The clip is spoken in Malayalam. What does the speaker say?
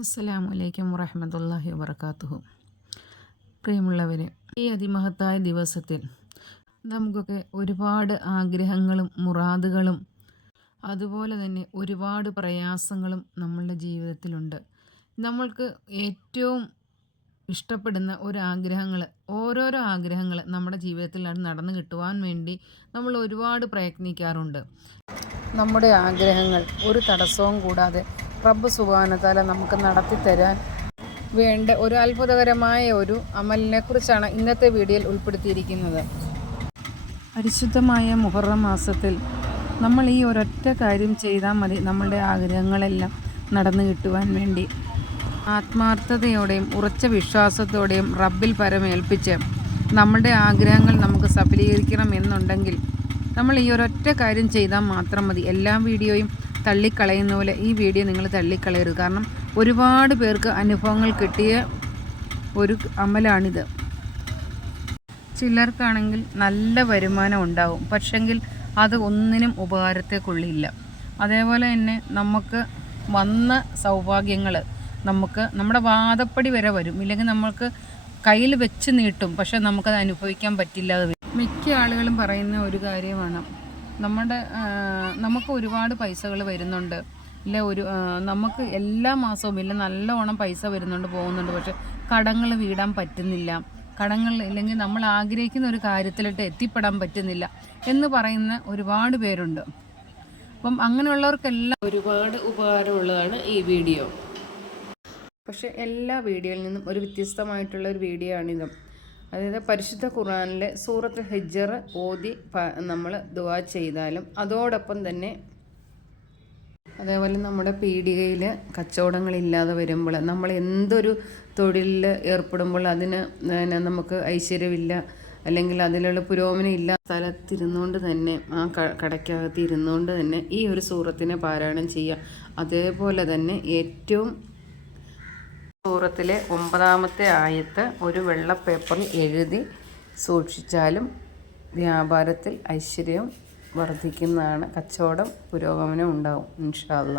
അസ്സലാമു അലൈക്കും വറഹമത്തല്ലാഹി വബർക്കാത്തുഹു പ്രിയമുള്ളവരെ ഈ അതിമഹത്തായ ദിവസത്തിൽ നമുക്കൊക്കെ ഒരുപാട് ആഗ്രഹങ്ങളും മുറാദുകളും അതുപോലെ തന്നെ ഒരുപാട് പ്രയാസങ്ങളും നമ്മളുടെ ജീവിതത്തിലുണ്ട്. നമ്മൾക്ക് ഏറ്റവും ഇഷ്ടപ്പെടുന്ന ഒരു ആഗ്രഹങ്ങൾ ഓരോരോ ആഗ്രഹങ്ങൾ നമ്മുടെ ജീവിതത്തിൽ നടന്നു കിട്ടുവാൻ വേണ്ടി നമ്മൾ ഒരുപാട് പ്രയത്നിക്കാറുണ്ട്. നമ്മുടെ ആഗ്രഹങ്ങൾ ഒരു തടസ്സവും കൂടാതെ റബ്ബ് സുബാനത്താല നമുക്ക് നടത്തിത്തരാൻ വേണ്ട ഒരു അത്ഭുതകരമായ ഒരു അമലിനെ കുറിച്ചാണ് ഇന്നത്തെ വീഡിയോയിൽ ഉൾപ്പെടുത്തിയിരിക്കുന്നത്. പരിശുദ്ധമായ മുഹറം മാസത്തിൽ നമ്മൾ ഈ ഒരൊറ്റ കാര്യം ചെയ്താൽ മതി. നമ്മളുടെ ആഗ്രഹങ്ങളെല്ലാം നടന്നു കിട്ടുവാൻ വേണ്ടി. ആത്മാർത്ഥതയോടെയും ഉറച്ച വിശ്വാസത്തോടെയും റബ്ബിൽ പരമേൽപ്പിച്ച് നമ്മുടെ ആഗ്രഹങ്ങൾ നമുക്ക് സഫലീകരിക്കണം എന്നുണ്ടെങ്കിൽ നമ്മൾ ഈ ഒരൊറ്റ കാര്യം ചെയ്താൽ മാത്രം മതി. എല്ലാ വീഡിയോയും തള്ളിക്കളയുന്ന പോലെ ഈ വീഡിയോ നിങ്ങൾ തള്ളിക്കളയരുത്. കാരണം ഒരുപാട് പേർക്ക് അനുഭവങ്ങൾ കിട്ടിയ ഒരു അമലാണിത്. ചിലർക്കാണെങ്കിൽ നല്ല വരുമാനം ഉണ്ടാവും. പക്ഷെങ്കിൽ അത് ഒന്നിനും ഉപകാരത്തെ കൊള്ളില്ല അതേപോലെ തന്നെ നമുക്ക് വന്ന സൗഭാഗ്യങ്ങൾ നമുക്ക് നമ്മുടെ വാദപ്പടി വരെ വരും. ഇല്ലെങ്കിൽ നമ്മൾക്ക് കയ്യിൽ വെച്ച് നീട്ടും. പക്ഷെ നമുക്കത് അനുഭവിക്കാൻ പറ്റില്ലാതെ മിക്ക ആളുകളും പറയുന്ന ഒരു കാര്യമാണ്. നമ്മുടെ നമുക്ക് ഒരുപാട് പൈസകൾ വരുന്നുണ്ട്. ഇല്ല ഒരു നമുക്ക് എല്ലാ മാസവും ഇല്ല നല്ലവണ്ണം പൈസ വരുന്നുണ്ട് പോകുന്നുണ്ട്. പക്ഷെ കടങ്ങൾ വീടാൻ പറ്റുന്നില്ല. കടങ്ങൾ ഇല്ലെങ്കിൽ നമ്മൾ ആഗ്രഹിക്കുന്ന ഒരു കാര്യത്തിലിട്ട് എത്തിപ്പെടാൻ പറ്റുന്നില്ല എന്ന് പറയുന്ന ഒരുപാട് പേരുണ്ട്. അപ്പം അങ്ങനെയുള്ളവർക്കെല്ലാം ഒരുപാട് ഉപകാരമുള്ളതാണ് ഈ വീഡിയോ. പക്ഷേ എല്ലാ വീഡിയോയിൽ നിന്നും ഒരു വ്യത്യസ്തമായിട്ടുള്ള ഒരു വീഡിയോ ആണിത് അതായത് പരിശുദ്ധ ഖുറാനിലെ സൂറത്ത് ഹിജർ ഓതി നമ്മൾ ദുവാ ചെയ്താലും അതോടൊപ്പം തന്നെ അതേപോലെ നമ്മുടെ പീടികയിൽ കച്ചവടങ്ങളില്ലാതെ വരുമ്പോൾ നമ്മൾ എന്തൊരു തൊഴിലിൽ ഏർപ്പെടുമ്പോൾ അതിന് നമുക്ക് ഐശ്വര്യമില്ല അല്ലെങ്കിൽ അതിലുള്ള പുരോഗമനം ഇല്ല സ്ഥലത്തിരുന്നുകൊണ്ട് തന്നെ ആ കടയ്ക്കകത്ത് ഇരുന്നുകൊണ്ട് തന്നെ ഈ ഒരു സൂറത്തിനെ പാരായണം ചെയ്യുക. അതേപോലെ തന്നെ ഏറ്റവും സൂറത്തിലെ ഒമ്പതാമത്തെ ആയത്ത് ഒരു വെള്ള പേപ്പറിൽ എഴുതി സൂക്ഷിച്ചാലും വ്യാപാരത്തിൽ ഐശ്വര്യം വർദ്ധിക്കുന്നതാണ് കച്ചവടം പുരോഗമനം ഉണ്ടാവും ഇൻഷാല്ല